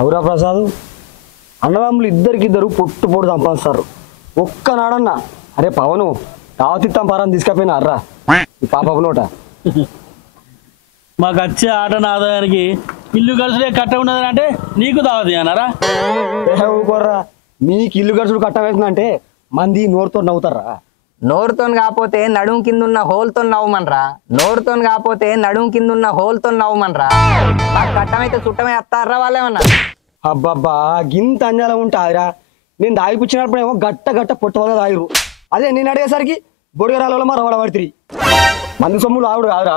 అవురా ప్రసాద్, అన్నదమ్ములు ఇద్దరికిద్దరు పొట్టు పొట్టు సంపాదిస్తారు. ఒక్కనాడన్నా అరే పవను తావతిత్తాం పారాన్ని తీసుకపోయినా అర్రా ఈ పాప నోట. మాకు వచ్చే ఆటన ఆదాయానికి ఇల్లు ఖర్చులే కట్ట ఉన్నదని అంటే నీకు దావది అన్నారా? ఊరుకోర్రా, మీకు ఇల్లు ఖర్చులు కట్టవేసిందంటే మంది నోరుతో నవ్వుతారా? నోరుతో కాకపోతే నడుం కింద ఉన్న హోల్తో నవ్వమనరా. నోరుతో కాకపోతే నడుం కింద ఉన్న హోల్తో నవ్వమనరా. మాకు కట్టమైతే చుట్టమే వస్తారా వాళ్ళేమన్నా? అబ్బబ్బా గింత అంజాలం ఉంటారా? నేను దాగిపుచ్చినప్పుడేమో గట్ట గట్ట పొట్టవగా దాగిరు. అదే నేను అడిగేసరికి బొడిగరాలలో మా రవాడ పడుతుంది. మంది సొమ్ములు ఆవిడ కాదురా.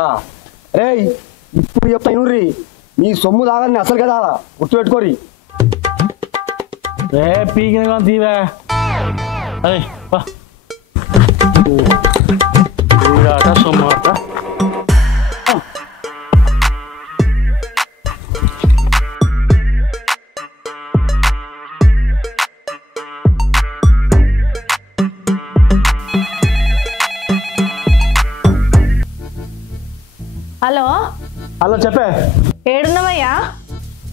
రే ఇప్పుడు చెప్తా ఇనుర్రి, మీ సొమ్ము తాగాలని అసలు కదా గుర్తు పెట్టుకోరి. రే పీకిన తీవే అదే సొమ్ము అట. హలో హలో చెప్పే. ఏడున్నావయ్యా?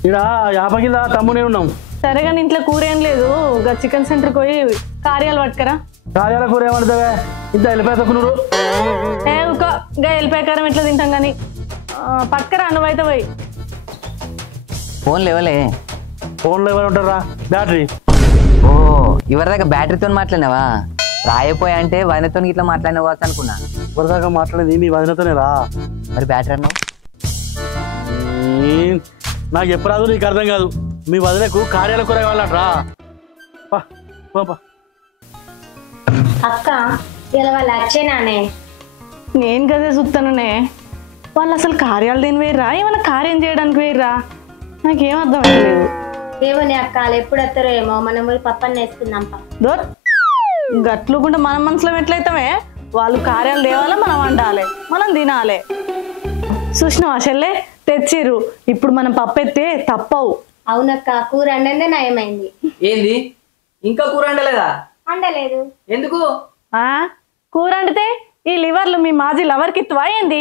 ఇక్కడ యాప కింద తమ్మునే ఉన్నాం. సరేగా ఇంట్లో కూర ఏం లేదు, చికెన్ సెంటర్కి పోయి కార్యాలు పట్టుకరా. కార్యాల కూర ఏమంటావే? ఇంత వెళ్ళిపోతావు నువ్వు. ఒక వెళ్ళిపోయే కారం ఎట్లా తింటాం కానీ పట్టుకరా నువ్వైతే పోయి. ఫోన్ లేవలే. ఫోన్లో ఎవరు ఉంటారా? బ్యాటరీ. ఓ ఎవరి దగ్గర బ్యాటరీతో మాట్లాడినావా? రాయపోయా అంటే వదినతో ఇట్లా మాట్లాడిన వచ్చు అనుకున్నా. ఎవరిదాకా మాట్లాడేది మీ వదినతోనే రా. మరి బ్యాటరీ అన్నావు? నాకు ఎప్పుడాదు నీకు అర్థం కాదు. మీ వదిలకు కార్యాల కూర కావాలట్రా. అక్క ఇలా వాళ్ళు వచ్చేనానే. నేను కదే చూస్తాననే. వాళ్ళు అసలు కార్యాలు దేని వేయరా, ఏమైనా కార్యం చేయడానికి వేయరా? నాకేం అర్థం అవ్వలేదు. ఏమోనే అక్క వాళ్ళు ఎప్పుడు వస్తారో ఏమో, మనం పోయి పప్పని వేసుకుందాం. గట్లు కూడా మన మనసులో ఎట్లయితామే. వాళ్ళు కార్యాలు తేవాలా, మనం వండాలి, మనం తినాలి. చూసినావా చెల్లె తెచ్చిర్రు, ఇప్పుడు మనం పప్పు ఎత్తే తప్పవు. అవునక్క కూర అండే నయమైంది. ఏంది ఇంకా కూర అండలేదా? అండలేదు. ఎందుకు? కూర వండితే ఈ లివర్లు మీ మాజీ లవర్కి ఇత్తువా ఏంది?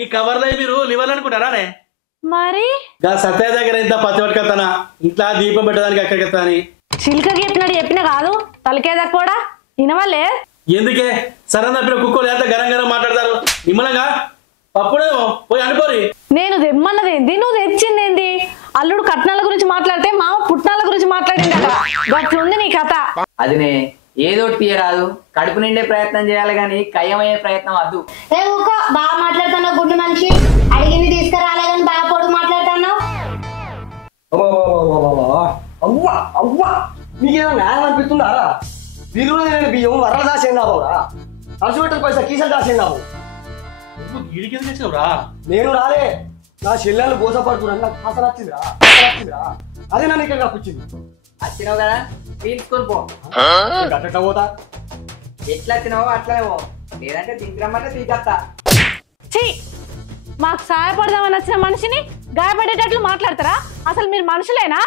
ఈ కవర్లో మీరు లివర్లు అనుకుంటారా? మరి సత్య దగ్గర ఇంత పత్తి పట్టుకెళ్తానా, ఇంట్లో దీపం పెట్టడానికి ఎక్కడికి అని చిలుక చెప్పినాడు. చెప్పినా కాదు తలకేదా కూడా వినవాలే. ఎందుకే సరే తప్పిన కుక్కలు ఎంత గరం గరం మాట్లాడతారు. నిమ్మలంగా పప్పుడేమో పోయి అనుకోరి. నేను తెమ్మన్నది ఏంది, నువ్వు తెచ్చింది ఏంది? అల్లుడు కట్నాల గురించి మాట్లాడితే మామ పుట్నాల గురించి మాట్లాడిందట. గట్లుంది నీ కథ. అదినే ఏదో తీయరాదు, కడుపు నిండే ప్రయత్నం చేయాలి గాని కయ్యమయ్యే ప్రయత్నం వద్దు. బాగా మాట్లాడుతున్నావు గుడ్డు మనిషి. అడిగింది తీసుకురాలే కానీ బాగా పొడుగు మాట్లాడుతున్నావు. అవ్వా అవ్వా మీకేమో న్యాయం అనిపిస్తుందారా? వీధిలో నేను బియ్యం వరలు దాసేనావురా, ఖర్చు పెట్టిన పైసా కీసలు దాసేనావు. నేను రాలే, నా చెల్లెలు గోసపడుతున్నాను. నాకు అసలు వచ్చిందిరా, అదే నన్ను ఇక్కడ కప్పించింది. వచ్చినావు కదా తీసుకొని పో. గట్ట పోతా. ఎట్లా వచ్చినావో అట్లనే పో, లేదంటే తీసుకురమ్మంటే తీసుకొస్తా. మాకు సహాయపడదామని వచ్చిన మనిషిని గాయపడేటట్లు మాట్లాడతారా? అసలు మీరు మనుషులేనా?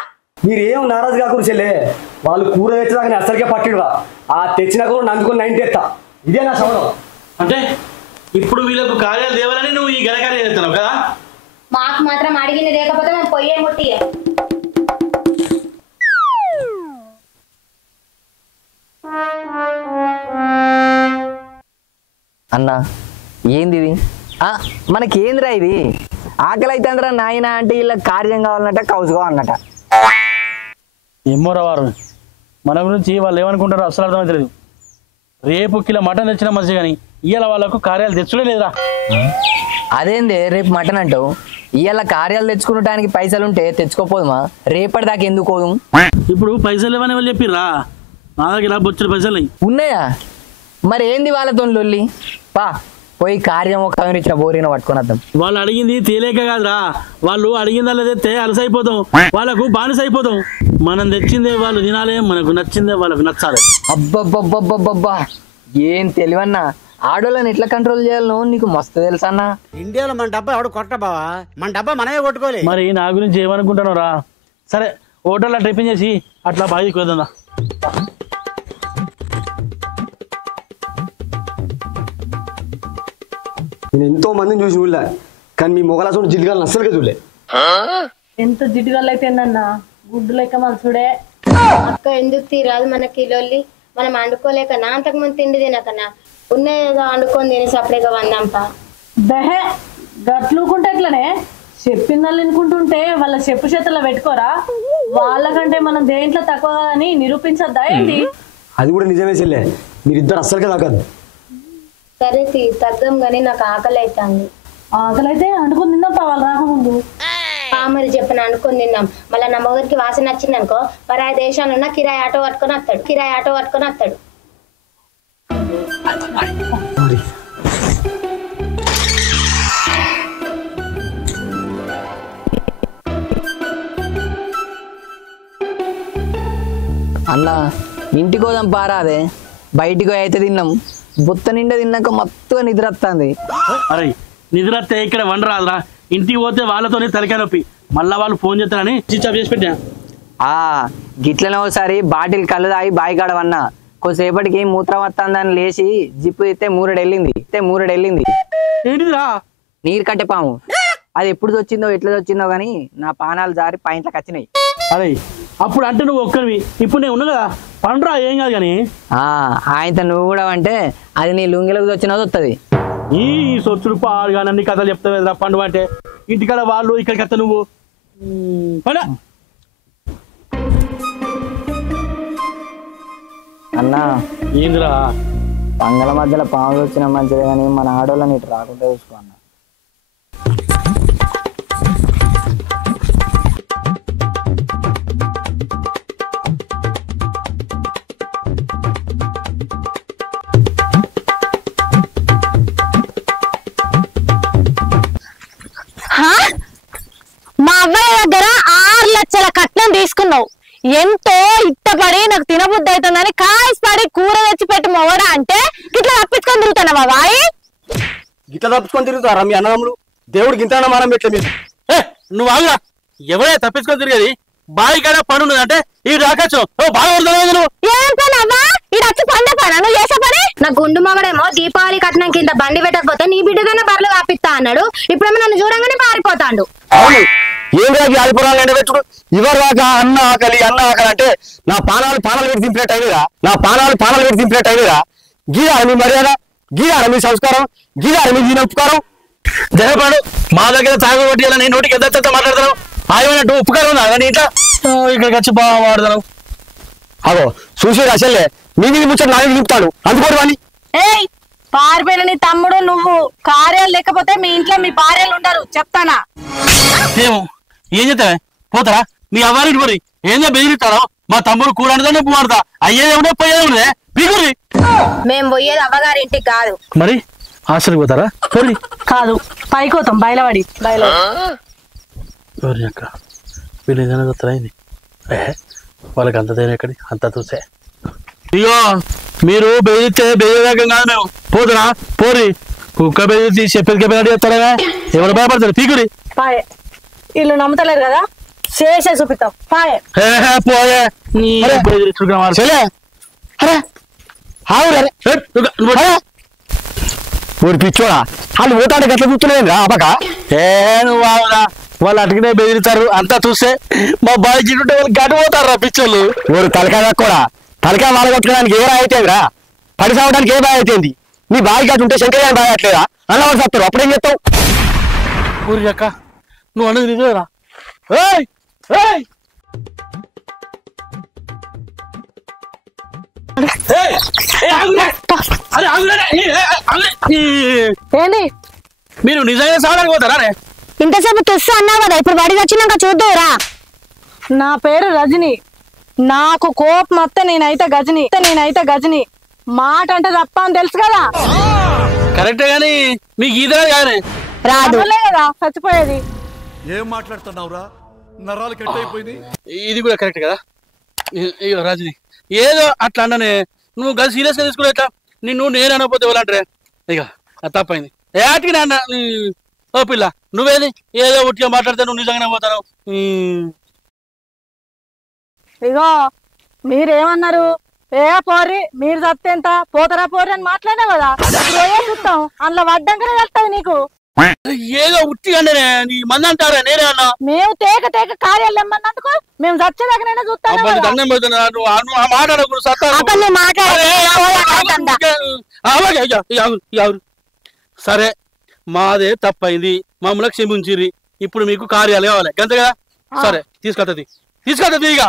మీరేం నారాజు కాకుండా చెల్లే, వాళ్ళు కూర తెచ్చేదాకా అసలుకే పట్టిడురా. ఆ తెచ్చిన కూర నందుకొని 90 ఎత్తా. ఇదే నా శవనం. అంటే ఇప్పుడు వీళ్ళకు కార్యాలు దేవాలని నువ్వు ఈ ఘనకార్యాలు చేస్తున్నావు కదా? మాకు మాత్రం అడిగింది లేకపోతే మేము పొయ్యే ముట్టి. అన్నా ఏంది ఇది? మనకేందిరా ఇది? ఆకలి అయితే అందరా నాయన అంటే వీళ్ళ కార్యం కావాలన్నట, కౌసు కావాలన్నట. ఏమోరా వారు మన గురించి వాళ్ళు ఏమనుకుంటారో అసలు అర్థమవుతలేదు. రేపు కిలో మటన్ తెచ్చిన మంచి కానీ ఇవాళ వాళ్ళకు కార్యాలు తెచ్చుడే లేదురా. అదేంది రేపు మటన్ అంటావు? ఇవాళ కార్యాలు తెచ్చుకునడానికి పైసలుంటే తెచ్చుకోపోదుమా? రేపటి దాకా ఎందుకు పోదు? ఇప్పుడు పైసలు ఇవ్వని వాళ్ళు చెప్పిర్రా, నా దగ్గర బొచ్చుడు పైసలు ఉన్నాయా? మరి ఏంది వాళ్ళతో లొల్లి? పా పోయి కార్యం ఒక ఇచ్చిన బోరిన పట్టుకొని వద్దాం. వాళ్ళు అడిగింది తేలేక కాదురా, వాళ్ళు అడిగిందల్లా తెస్తే అలసైపోతాం, వాళ్ళకు బానిసైపోతాం. మనం తెచ్చిందే వాళ్ళు తినాలి, మనకు నచ్చిందే వాళ్ళకు నచ్చాలి. అబ్బబ్బబ్బబ్బబ్బబ్బా ఏం తెలివన్నా! ఆడోళ్ళని ఎట్లా కంట్రోల్ చేయాలనో నీకు మస్తు తెలుసా అన్న. ఇండియాలో మన డబ్బా ఎవడు కొట్ట బావా, మన డబ్బా మనమే కొట్టుకోవాలి. మరి నా గురించి ఏమనుకుంటాను రా? సరే హోటల్లో టిఫిన్ చేసి అట్లా బాగా కుదదా. నేను ఎంతో మందిని చూసి చూడలే, కానీ మీ మొగలాసు జిల్గాలను అస్సలుగా చూడలే. ఎంత జిడ్డుగల్ అయితేందన్నా గుడ్డు లెక్క మనసుడే. అక్క ఎందుకు తీరాదు మన కిలోల్లి? మనం వండుకోలేకనా అంతకుముందు తిండి తినకనా? ఉన్నాయేదో వండుకొని తిని సపరేగా వందాంపా. దహే గట్లుకుంటే ఎట్లనే చెప్పిందని వినుకుంటుంటే వాళ్ళ చెప్పు చేతుల్లో పెట్టుకోరా? వాళ్ళకంటే మనం దేంట్లో తక్కువ అని నిరూపించద్దా ఏంటి? అది కూడా నిజమే చెల్లె, మీరిద్దరు అస్సలుగా తాగద్దు. సరే తగ్గం గానీ నాకు ఆకలి అవుతుంది. ఆకలి అయితే వండుకొని తిందాం వాళ్ళు రాకముందు. మరి చెప్పిన అనుకొని తిన్నాం. మళ్ళీ నా మొగరికి వాసన నచ్చింది అనుకో, పరాయి దేశాలు ఉన్న కిరాయి ఆటో పట్టుకొని వస్తాడు. అన్న ఇంటికి పోదాం పారాదే, బయటికి అయితే తిన్నాం. బుత్త నిండా తిన్నాక మొత్తం నిద్ర వస్తుంది. అరే నిద్ర వస్తే ఇక్కడ వండరాదురా, ఇంటికి పోతే వాళ్ళతోనే తలకాయ నొప్పి. మళ్ళా వాళ్ళు ఫోన్ చేస్తారని స్విచ్ ఆఫ్ చేసి పెట్టా. గిట్లనే ఒకసారి బాటిల్ కళ్ళు తాగి బాయికాడ వన్నా, కొద్దిసేపటికి మూత్రం వస్తుందని లేచి జిప్పు ఇస్తే మూరెడెళ్ళింది. ఏంటిదిరా? నీరు కట్టే పాము. అది ఎప్పుడు ఎట్లా వచ్చిందో గానీ నా పానాలు జారి పాయింట్లకు వచ్చినాయి. అరే అప్పుడు అంటే నువ్వు ఒక్కరివి, ఇప్పుడు నేను ఉన్నా కదా, పండురా ఏం కాదు. కానీ ఆయనతో నువ్వు కూడా అంటే అది నీ లుంగిలకు వచ్చినది వస్తుంది. ఈ సొచ్చుడు పాడు కానీ అన్ని కథలు చెప్తావు పండు అంటే. ఇంటికాడ వాళ్ళు ఇక్కడికి వస్తా నువ్వు పండు. అన్నా ఏందిరా? పంగల మధ్యలో పాములు వచ్చిన మంచిది కానీ మన ఆడోళ్ళని ఇటు రాకుండా చూసుకో అన్న. మా అవ్వయ్య దగ్గర 6 లక్షల కట్నం తీసుకున్నావు. ఎంతో ఇట్టపడి నాకు తినబుద్ధి అవుతుందని కాయస్ పడి కూర తెచ్చి పెట్టి మొవడా అంటే ఇట్లా తప్పించుకొని తిరుగుతానవా వాయి? గిట్ల తప్పించుకొని తిరుగుతారా మీ అన్నదమ్ములు? దేవుడు గింత మానం పెట్టలే మీరు. నువ్వు ఆగా, ఎవరే తప్పించుకొని తిరిగేది? బావి కాడ పని ఉన్నది అంటే ఈ రాకచ్చు బాగా నువ్వు ఏం పని అవ్వా? ఇది వచ్చి పండ పని నువ్వు చేసే పని. నా గుండు మొగడేమో దీపావళి కట్నం కింద బండి పెట్టకపోతే నీ బిడ్డగానే బర్రెలు కాపిస్తా అన్నాడు. ఇప్పుడేమో నన్ను చూడంగానే పారిపోతాడు. అవును, ఏం రాజు ఆడిపోరాలు ఎండబెట్టుడు? ఇవరు రాక అన్న ఆకలి అంటే నా పానాలు పెట్టి దింపినట్టు అయినరా? గీరారు మీ మర్యాద, గీరారు మీ సంస్కారం, గీరారు మీ ఉపకారం. జయపాడు మా దగ్గర తాగు కొట్టియాలని నోటికి ఎంత మాట్లాడతాను. ఆయనట్టు ఉపకారం ఉందా కానీ ఇట్లా ఇక్కడికి వచ్చి బాగా వాడతాను. అగో చూసి అసలే మీ ముచ్చట నాని నింపుతాడు అందుకోడు అని. ఏయ్ పారిపోయిన నీ తమ్ముడు నువ్వు కార్యాలు లేకపోతే మీ ఇంట్లో మీ భార్యలు ఉండరు చెప్తానా? ఏమో ఏం చేస్తావే? పోతారా మీ అవ్వారికి పోరి. ఏందో బెదిరిస్తారో మా తమ్ముడు కూర అంటేనే పువాడతా. అయ్యేదే ఉండే పోయేదే ఉండే పీకురి. మేము పోయేది అవ్వగారి ఇంటికి కాదు. మరి హాస్టల్కి పోతారా? పోరి. కాదు పైకోతాం బయలవాడి అక్క వీళ్ళు ఏదైనా వస్తారైంది. వాళ్ళకి అంత తేనే ఎక్కడి అంత చూసే. ఇగో మీరు బెదిరితే బెదిరేకం కాదు మేము. పోతున్నా పోరి. కుక్క బెదిరి చెప్పేది చెప్పేది చెప్తారా? ఎవరు భయపడతారు? పీకురి. పాయే వీళ్ళు నమ్ముతలేరు కదా, చేసే చూపిస్తాం. పాయే పోయే ఊరి పిచ్చోడా వాళ్ళు ఓటానికి ఎట్లా కూర్చున్నాయి రా అబ్బక. నువ్వు ఆవురా, వాళ్ళు అటుకునే బెదిరితారు. అంతా చూస్తే మా బాయ్ గిట్టుంటే వాళ్ళు గడ్డ పోతారు పిచ్చోళ్ళు. ఊరు తలకాయ కూడా తలకాయ వాళ్ళ కొట్టుకోవడానికి ఏ బాగా అయితేంది రా? పడి సాగడానికి ఏ బాగా అయితేంది? నీ బావి గట్టు ఉంటే శంకర్యాన్ని బాగా అట్లేదా? అన్నవాడు చెప్తారు అప్పుడేం చెప్తావు? ఊరి అక్క నువ్వు అన్నది నిజమేరా? ఏంది మీరు నిజంగా సాగడానికి పోతారా? ఇంతసేపు తుస్సు అన్నావు కదా, ఇప్పుడు బడికి వచ్చినాక చూద్దురా. నా పేరు రజని, నాకు కోపం వస్తే నేనైతే గజని మాట అంటే తప్ప అని తెలుసు కదా. కరెక్టే గాని మీకు ఈదరా కానీ రాదు కదా చచ్చిపోయేది. ఏం మాట్లాడుతున్నావురా? నరాలు కట్ అయిపోయింది. ఇది కూడా కరెక్ట్ కదా. ఇగో రాజుని ఏదో అట్లా అన్ననే నువ్వు గది సీరియస్ గా తీసుకునే ఎట్లా? నేను అనకపోతే ఎవరంటారే? ఇక అది తప్పైంది. ఏటికి అన్న ఓ పిల్ల నువ్వేది ఏదో ఉట్టిగా మాట్లాడితే నువ్వు నిజంగానే పోతావు. ఇగో మీరేమన్నారు? పోరి మీరు చస్తే ఎంత పోతారా పోరి అని మాట్లాడే కదా. చూస్తాం అందులో వడ్డంకనే వెళ్తాది నీకు. ఏదో ఉట్టిగా నీ మంది అంటారా నేనే అన్నా మేము తేక తేక కార్యాలు ఇమ్మన్నందుకు మేము చచ్చేదాకానైనా చూస్తాం అబ్బాయి దండం పెడుతున్నా నువ్వు ఆ మాట అనకూడదు సత్తా అసలు ఎవరు సరే మాదే తప్పైంది మమ్మల్ని క్షమించిరి ఇప్పుడు మీకు కార్యాలు కావాలి గంతే కదా సరే తీసుకొస్తుంది ఇక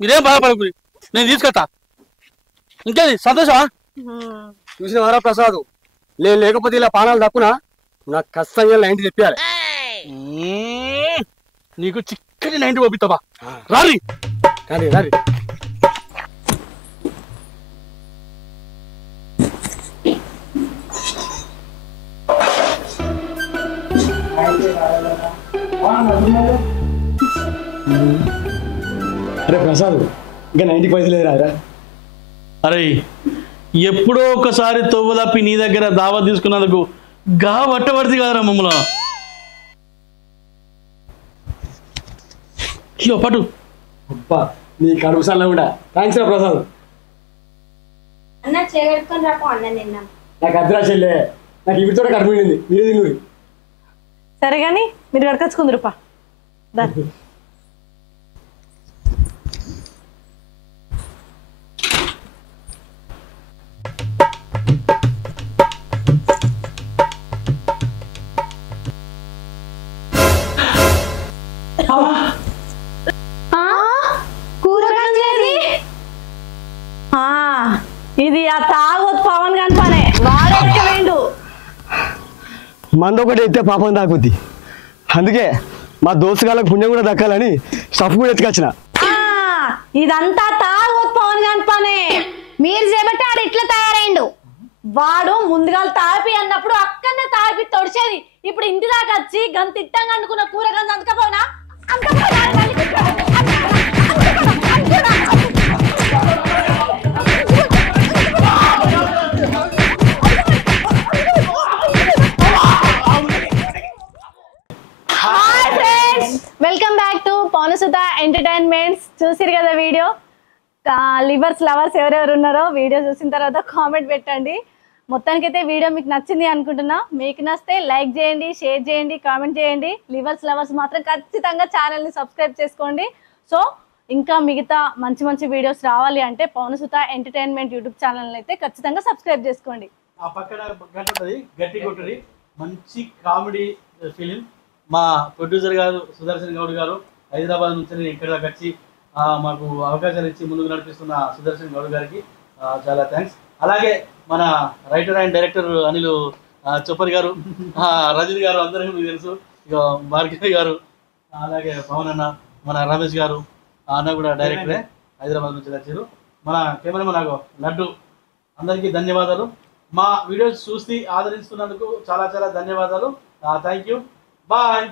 మీరేం బాధపడకూరి నేను తీసుకొస్తా ఇంకేది సంతోషమా చూసిన వారా ప్రసాద్ లేకపోతే ఇలా పానాలు తప్పునా నాకు కష్టంగా 90 చెప్పాలి నీకు చిక్కటి 90 పంపిస్తావా రారి రారి అరే ప్రసాద్ ఇంకా 90 పైసలు లేరా అరే ఎప్పుడో ఒకసారి తొవ్వు తప్పి నీ దగ్గర దావా తీసుకున్నందుకు గా పట్టబడితే కదరా మమ్మల్ని ఇయ్యో పట్టు అబ్బా నీ కడుపు సల్ల కూడా థ్యాంక్స్ రా ప్రసాద్ అన్న చేయగలుగుకొని రాకు అన్న నిన్న నాకు అద్రా చెల్లె నాకు ఇవితో కడుపు నిండింది మీరే తిన్నూరి సరే కానీ మీరు కడకొచ్చుకుందరుపా ఇది ఆ తాగొద్దు పవన్ గాని పనే వాడేండు మందొకటి ఎత్తే పాపం తాకుద్ది అందుకే మా దోస్తుగాళ్ళకి పుణ్యం కూడా దక్కాలని స్టఫ్ కూడా ఎత్తుకొచ్చిన ఇదంతా తాగొద్దు పవన్ గాని పనే మీరు చేయబట్టి ఆడు ఇట్లా తయారైండు వాడు ముందుగా తాపి అన్నప్పుడు అక్కడనే తాపి తొడిచేది ఇప్పుడు ఇంటి దాకా వచ్చి గంత తిట్టంగా అనుకున్న కూర గంత అంతకపోనా welcome back to Pavanasuta entertainments. చూసిరు కదా వీడియో, లివర్స్ లవర్స్ ఎవరెవరు ఉన్నారో వీడియో చూసిన తర్వాత కామెంట్ పెట్టండి. మొత్తానికైతే వీడియో మీకు నచ్చింది అనుకుంటున్నా. మీకు నచ్చితే లైక్ చేయండి, షేర్ చేయండి, కామెంట్ చేయండి. లివర్స్ లవర్స్ మాత్రం ఖచ్చితంగా ఛానల్ని సబ్స్క్రైబ్ చేసుకోండి. సో ఇంకా మిగతా మంచి మంచి వీడియోస్ రావాలి అంటే పవనసుత ఎంటర్టైన్మెంట్ యూట్యూబ్ ఛానల్ అయితే ఖచ్చితంగా సబ్స్క్రైబ్ చేసుకోండి. ఆ పక్కన గట్టి కొట్టది మంచి కామెడీ ఫిలిం. మా ప్రొడ్యూసర్ గారు సుదర్శన్ గౌడ్ గారు హైదరాబాద్ నుంచి ఇక్కడ దాకా వచ్చి మాకు అవకాశాలు ఇచ్చి ముందుకు నడిపిస్తున్న సుదర్శన్ గౌడ్ గారికి చాలా థ్యాంక్స్. అలాగే మన writer and director Anil Choppari గారు, రజనీ గారు అందరికీ మీకు తెలుసు. ఇక భార్గవి గారు, అలాగే పవన్ అన్న, మన రమేష్ గారు అన్న కూడా డైరెక్టరే, హైదరాబాద్ నుంచి వచ్చారు. మన కెమెరామెన్ నాకు లడ్డు, అందరికీ ధన్యవాదాలు. మా వీడియోస్ చూసి ఆదరిస్తున్నందుకు చాలా చాలా ధన్యవాదాలు. Thank you. బాయ్.